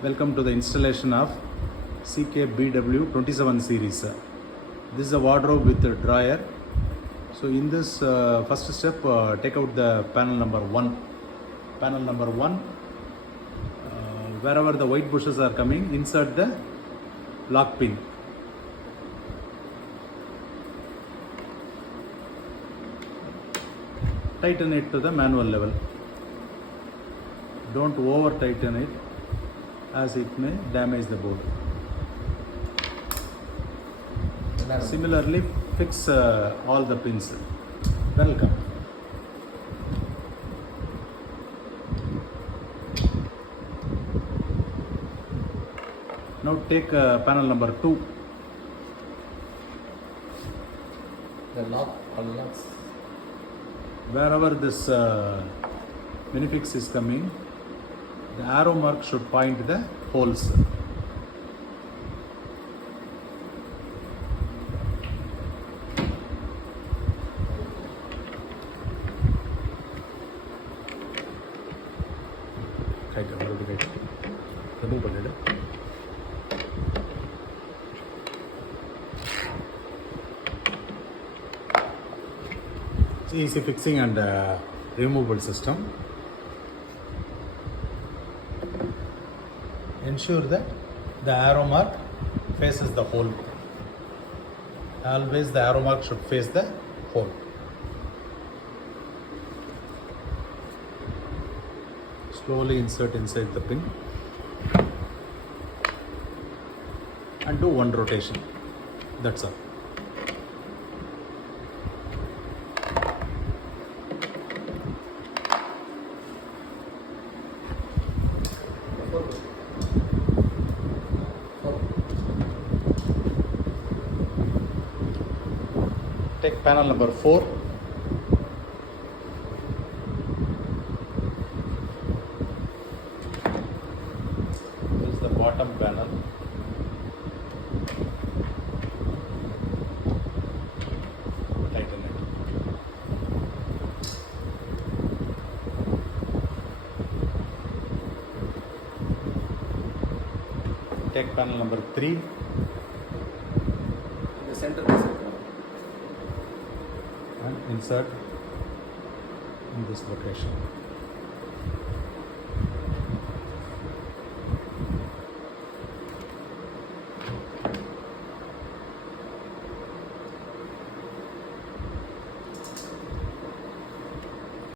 Welcome to the installation of CKBW 27 series. This is a wardrobe with a dryer. So in this first step, take out the panel number 1. Panel number 1, wherever the white bushes are coming, insert the lock pin. Tighten it to the manual level. Don't over tighten it, as it may damage the board. Similarly, fix all the pins. Welcome. Now take panel number 2. The lock unlocks. Wherever this minifix is coming, the arrow mark should point the holes. Remove it. It's easy fixing and removable system. Ensure that the arrow mark faces the hole. Always the arrow mark should face the hole. Slowly insert inside the pin and do one rotation. That's all. Take panel number 4. This is the bottom panel. Tighten it. Take panel number 3. In the center. And insert in this location.